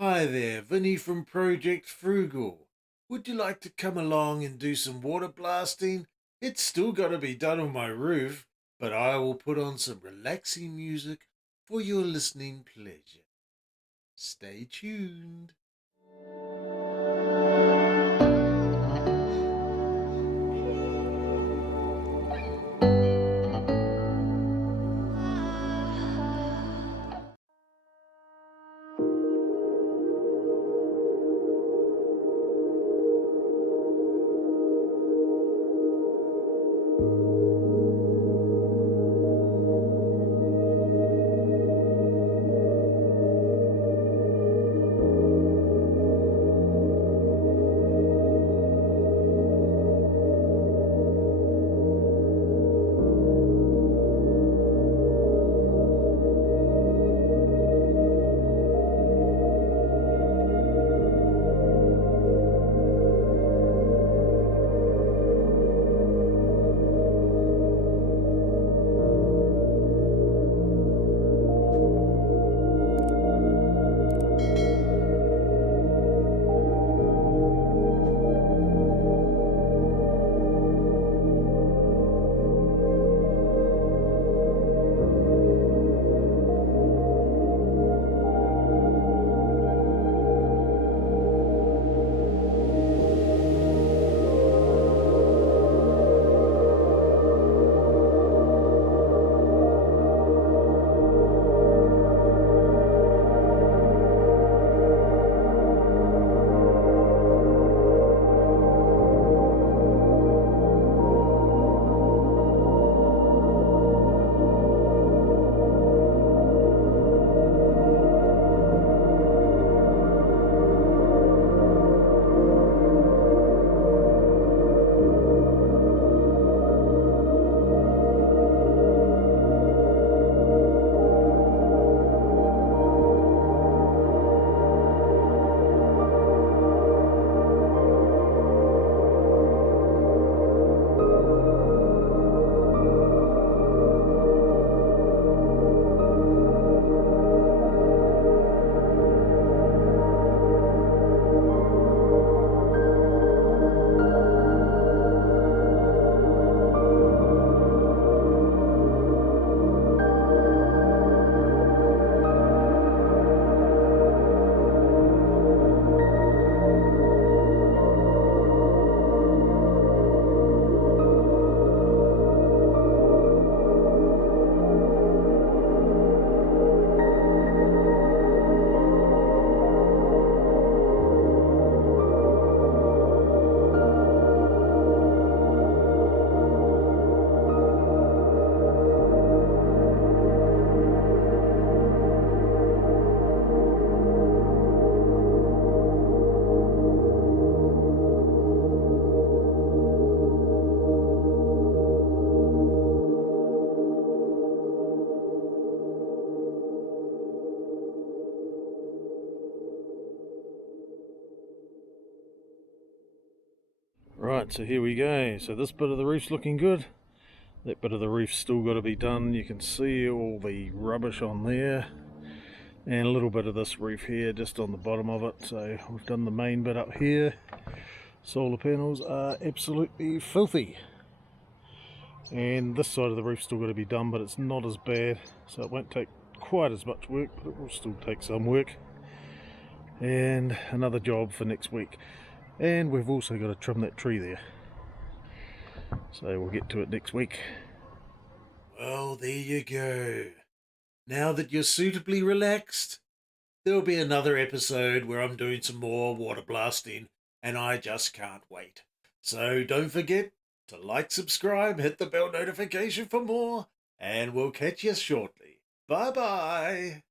Hi there, Vinny from Project Frugal. Would you like to come along and do some water blasting? It's still got to be done on my roof, but I will put on some relaxing music for your listening pleasure. Stay tuned. Right, so here we go. So this bit of the roof's looking good. That bit of the roof's still got to be done. You can see all the rubbish on there. And a little bit of this roof here just on the bottom of it. So we've done the main bit up here. Solar panels are absolutely filthy. And this side of the roof's still got to be done, but it's not as bad. So it won't take quite as much work, but it will still take some work. And another job for next week. And we've also got to trim that tree there. So we'll get to it next week. Well, there you go. Now that you're suitably relaxed, there'll be another episode where I'm doing some more water blasting, and I just can't wait. So don't forget to like, subscribe, hit the bell notification for more, and we'll catch you shortly. Bye bye.